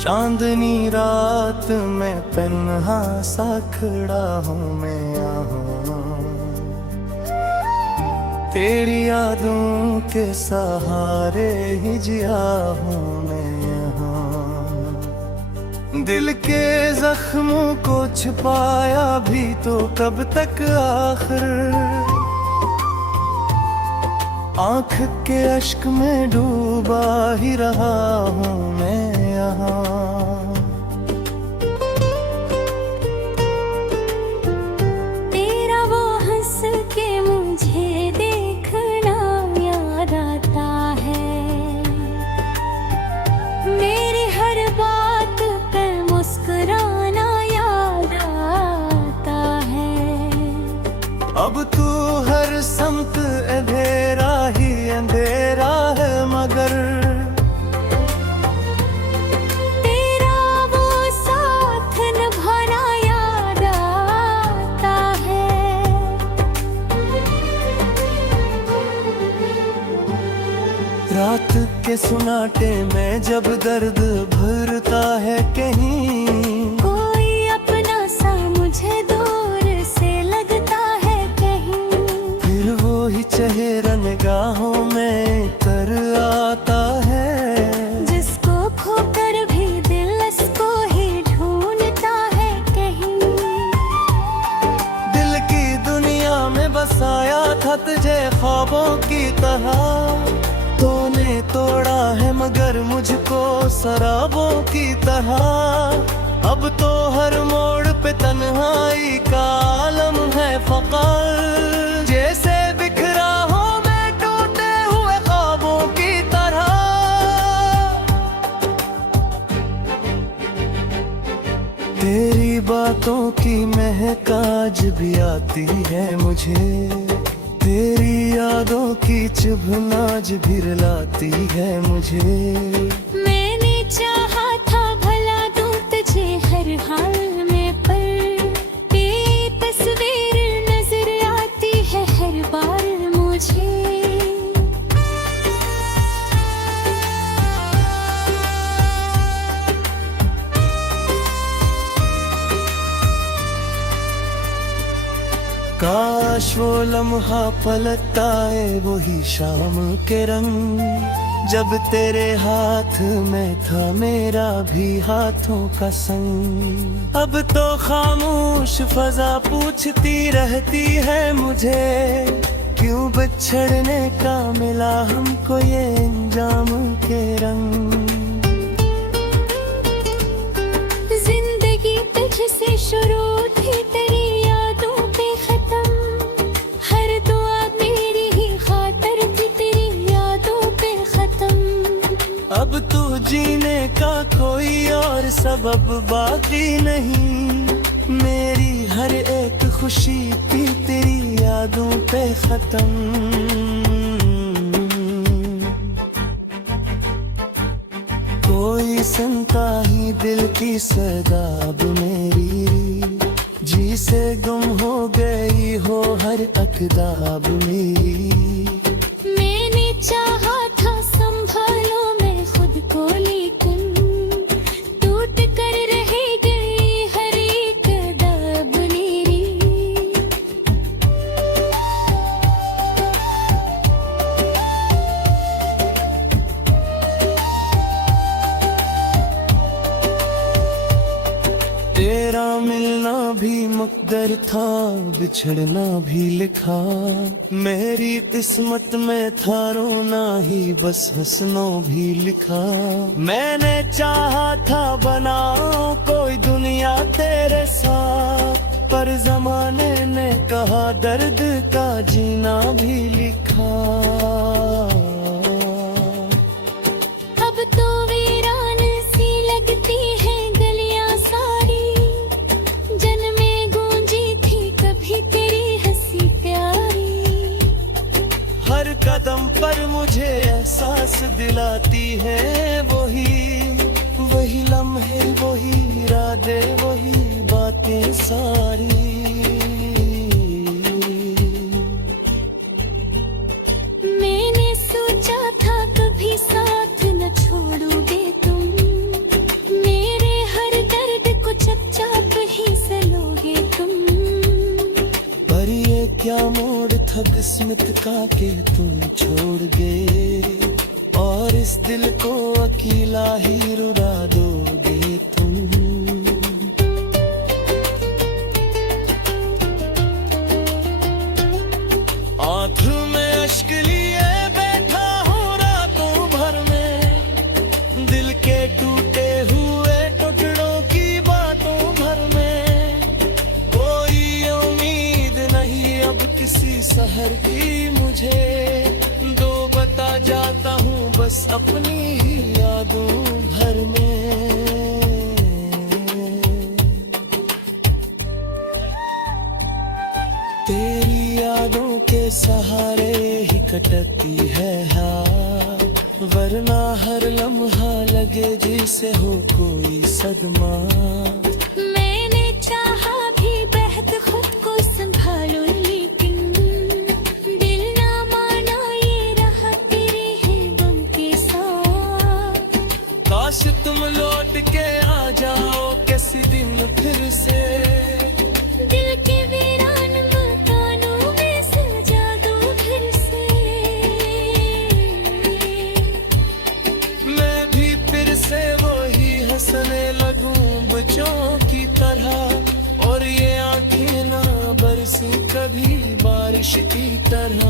चांदनी रात में तन्हा सा खड़ा हूँ मैं यहाँ, तेरी यादों के सहारे ही जिया हूँ मैं यहाँ। दिल के जख्मों को छुपाया भी तो कब तक आखिर, आँख के अश्क में डूबा ही रहा हूँ मैं यहाँ। तेरा वो हंस के मुझे देखना याद आता है, मेरी हर बात पे मुस्कुराना याद आता है। अब तू हर समत अंधेरा ही अंधेरा है, मगर तेरा वो साथ निभाना याद आता है। रात के सुनाटे में जब दर्द भरता है कहीं, कोई अपना सा मुझे दूर से लगता है कहीं, फिर वो ही चेहरा निगाहों में तर आता है, जिसको खोकर भी दिल इसको ही ढूंढता है कहीं। दिल की दुनिया में बसाया था तुझे ख्वाबों की तरह, तूने तोड़ा है मगर मुझको शराबों की तरह। अब तो हर मोड़ पे तन्हाई का आलम है फकर, जैसे बिखरा हो मैं टूटे हुए ख्वाबों की तरह। तेरी बातों की महक आज भी आती है मुझे, तेरी यादों की चुभन आज भी रुलाती है मुझे। मैंने चाहा था भला दूं तुझे हर हाल में, पर तेरी तस्वीर नजर आती है हर बार मुझे। काश वो लम्हा पलट आए वही शाम के रंग, जब तेरे हाथ में था मेरा भी हाथों का संग। अब तो खामोश फजा पूछती रहती है मुझे, क्यों बिछड़ने का मिला हमको ये इंजाम के रंग। जिंदगी तुझसे शुरू थी तेरी यादों पे खत्म, हर दुआ मेरी ही खातर थी तेरी यादों पे खत्म। अब तू जीने का कोई और सबब बाकी नहीं, मेरी हर एक खुशी थी तेरी यादों पे खत्म। कोई सुनता ही दिल की सदाब मेरी, जी से गुम हो गई हो हर अकदाब मेरी। मैंने चाहा था संभालो मैं खुद को, लेकिन टूट कर रह गई हर एक अदब मेरी। तेरा मिलना भी मुक़द्दर था, बिछड़ना भी लिखा, मेरी किस्मत में था रोना ही बस हंसनों भी लिखा। मैंने चाहा था बनाओ कोई दुनिया तेरे साथ, पर जमाने ने कहा दर्द का जीना भी लिखा। अब तो वीरान सी लगती है गलियां सारी, जन्मे गूंजी थी कभी तेरी हंसी प्यारी। हर कदम पर मुझे एहसास दिलाती है वही वही लम्हे, वही इरादे, वही बातें सारी। मैंने सोचा था कभी साथ न छोड़ोगे तुम, का के तुम छोड़ गए, और इस दिल को अकेला ही रुला दोगे तुम। आंख में अश्क लिए बैठा हूँ रातों भर में, दिल के टूटे हुए टुकड़ों की बातों भर में। कोई उम्मीद नहीं अब किसी सहर की मुझे, दो बता जाता हूँ बस अपनी ही यादों भर में। तेरी यादों के सहारे ही कटती है हाँ, वरना हर लम्हा लगे जैसे हो कोई सदमा। मैंने चाहा भी बेहद खुद को संभालो, लेकिन दिल ना माना, ये रहा तेरे है गम के साथ। काश तुम लौट के आ जाओ किसी दिन फिर से, दिल के वीरान मकानों में सजा दो फिर से। मैं भी फिर से वही हंसने लगूं बच्चों की तरह, और ये आंखें ना बरसूं कभी बारिश की तरह।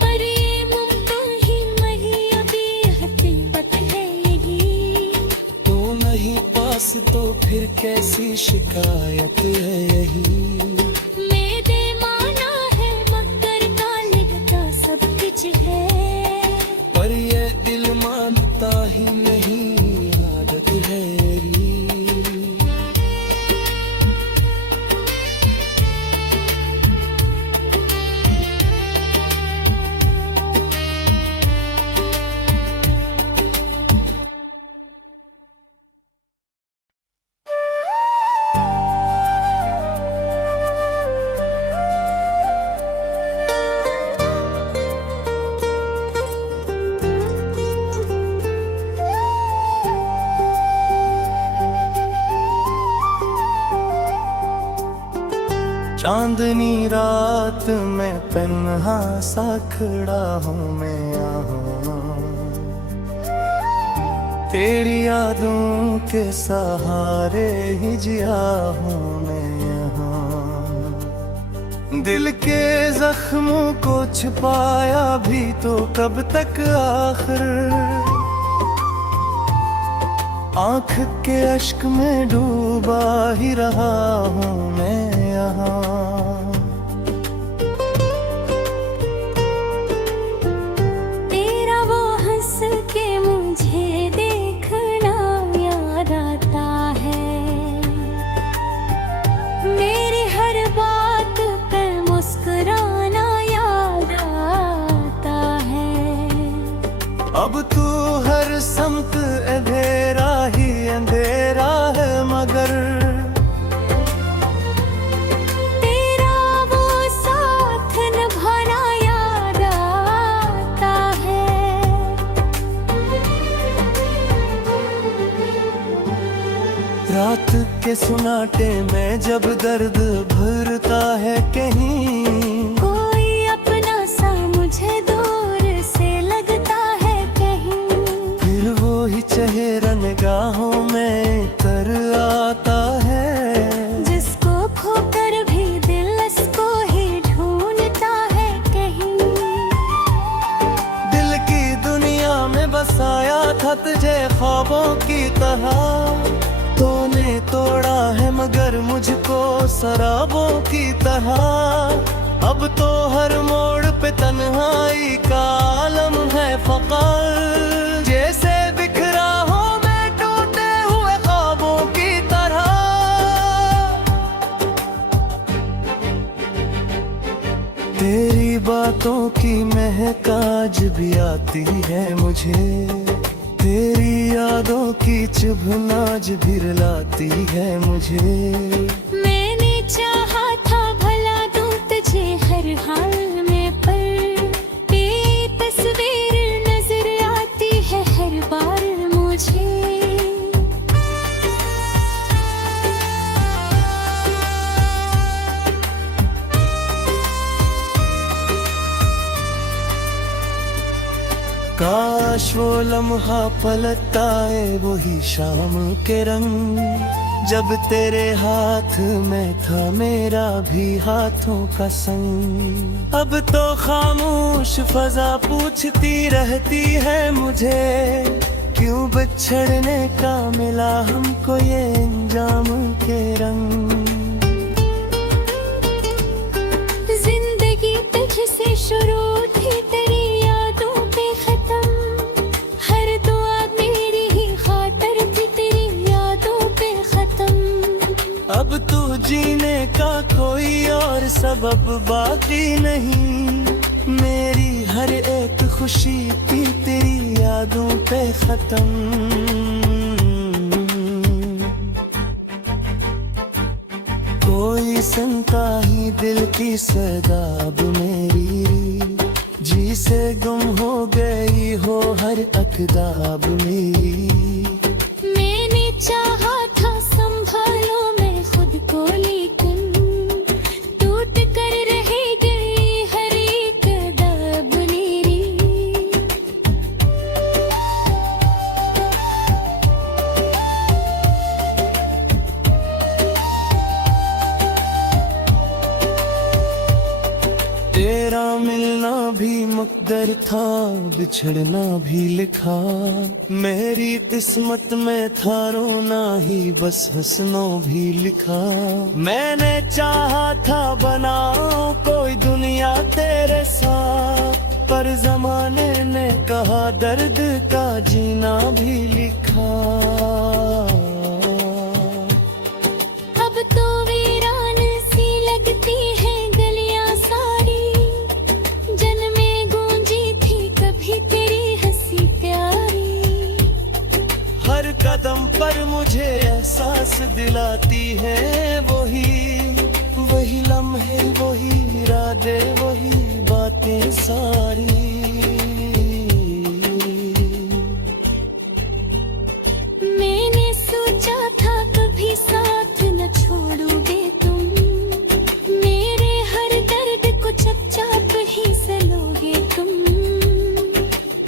पर ये मुमकिन ही नहीं, अभी हकीकत है यही। तू नहीं पास तो फिर कैसी शिकायत है यही। मेरे माना है मगर का लिखता सब कुछ है, पर ये दिल मानता ही नहीं, आदत है यही। चांदनी रात में तन्हा सा खड़ा हूँ मैं यहाँ, तेरी यादों के सहारे ही जिया हूँ मैं यहाँ। दिल के जख्मों को छिपाया भी तो कब तक आखिर, आँख के अश्क में डूबा ही रहा हूँ मैं यहाँ। तेरा वो हंस के मुझे देखना याद आता है, मेरी हर बात पे मुस्कुराना याद आता है। अब तू हर समत अंधेरा ही अंधेरा है, मगर तेरा वो साथ निभाना याद आता है। रात के सुनाटे में जब दर्द भरता है कहीं, कोई अपना सा मुझे दूर से लगता है कहीं। फिर वो ही चेहरा निगाहों में तर आता है, जिसको खोकर भी दिल इसको ही ढूंढता है कहीं। दिल की दुनिया में बसाया था तुझे ख्वाबों की तरह, तूने तोड़ा है मगर मुझको शराबों की तरह। अब तो हर मोड़ पे तन्हाई का आलम है फकर, जैसे बिखरा हो मैं टूटे हुए ख्वाबों की तरह। तेरी बातों की महक आज भी आती है मुझे, तेरी यादों की चुभन आज भी रुलाती है मुझे। मैंने चाहा था भला दूं तुझे हर हाल में, पर तेरी तस्वीर नजर आती है हर बार मुझे। काश वो लम्हा पलट आए वही शाम के रंग, जब तेरे हाथ में था मेरा भी हाथों का संग। अब तो खामोश फजा पूछती रहती है मुझे, क्यों बिछड़ने का मिला हमको ये अंजाम के रंग। जिंदगी तुझसे शुरू थी तेरी यादों पे खत्म, हर दुआ मेरी ही खातर थी तेरी यादों पे खत्म। अब तू जीने का कोई और सबब बाकी नहीं, मेरी हर एक खुशी थी तेरी यादों पे खत्म। कोई सुनता ही दिल की सदाब मेरी, जी से गुम हो गई हो हर अकदाब मेरी। मैंने चाहा था संभालो मैं खुद को, लेकिन टूट कर रह गई हर एक अदब मेरी। तेरा मिलना भी मुक़द्दर था, बिछड़ना भी लिखा, मेरी किस्मत में था रोना ही बस हंसना भी लिखा। मैंने चाहा था बनाओ कोई दुनिया तेरे साथ, पर जमाने ने कहा दर्द का जीना भी लिखा। अब तो वीरान सी लगती है गलियां सारी, जन्मे गूंजी थी कभी तेरी हंसी प्यारी। हर कदम पर मुझे एहसास दिलाती है वही लम्हे, वही इरादे, वही बातें सारी। मैंने सोचा था कभी साथ न छोड़ोगे तुम, मेरे हर दर्द को चुपचाप ही सलोगे तुम।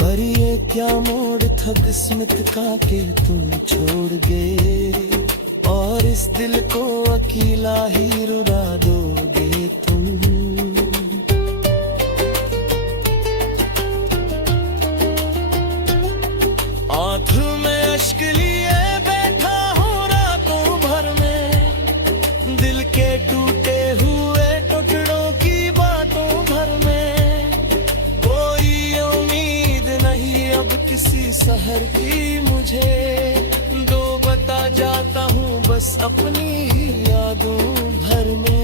पर ये क्या मोड़ था किस्मत का कि तुम छोड़ गए, और इस दिल को अकेला ही रुला दोगे तुम। आँख में अश्क लिए बैठा हूँ रातों भर में, दिल के टूटे हुए टुकड़ों की बातों भर में। कोई उम्मीद नहीं अब किसी सहर की मुझे, दो बता जाता हूँ बस अपनी ही यादों भर में।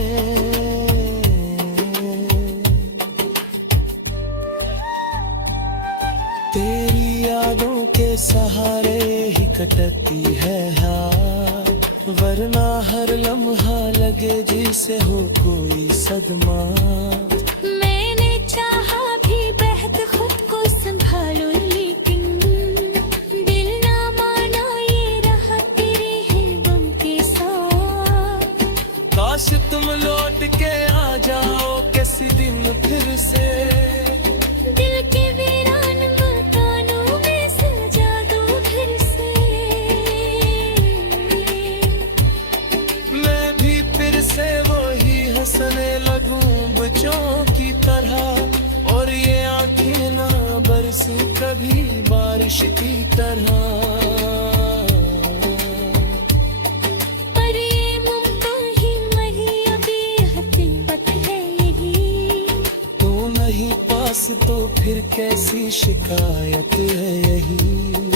तेरी यादों के सहारे ही कटती है रात, वरना हर लम्हा लगे जैसे हो कोई सदमा। मैंने चाहा भी बेहद खुद को संभालो, लेकिन दिल ना माना ये रहा तेरे है गम के साथ। काश तुम लौट के आ जाओ किसी दिन फिर से, दिल के वीरान मकानों में सजा दो फिर से। मैं भी फिर से वही हंसने लगूं बच्चों की तरह, और ये आंखें ना बरसूं कभी बारिश की तरह। पर ये मुमकिन ही नहीं, अभी हकीकत है यही। तू नहीं पास तो फिर कैसी शिकायत है यही।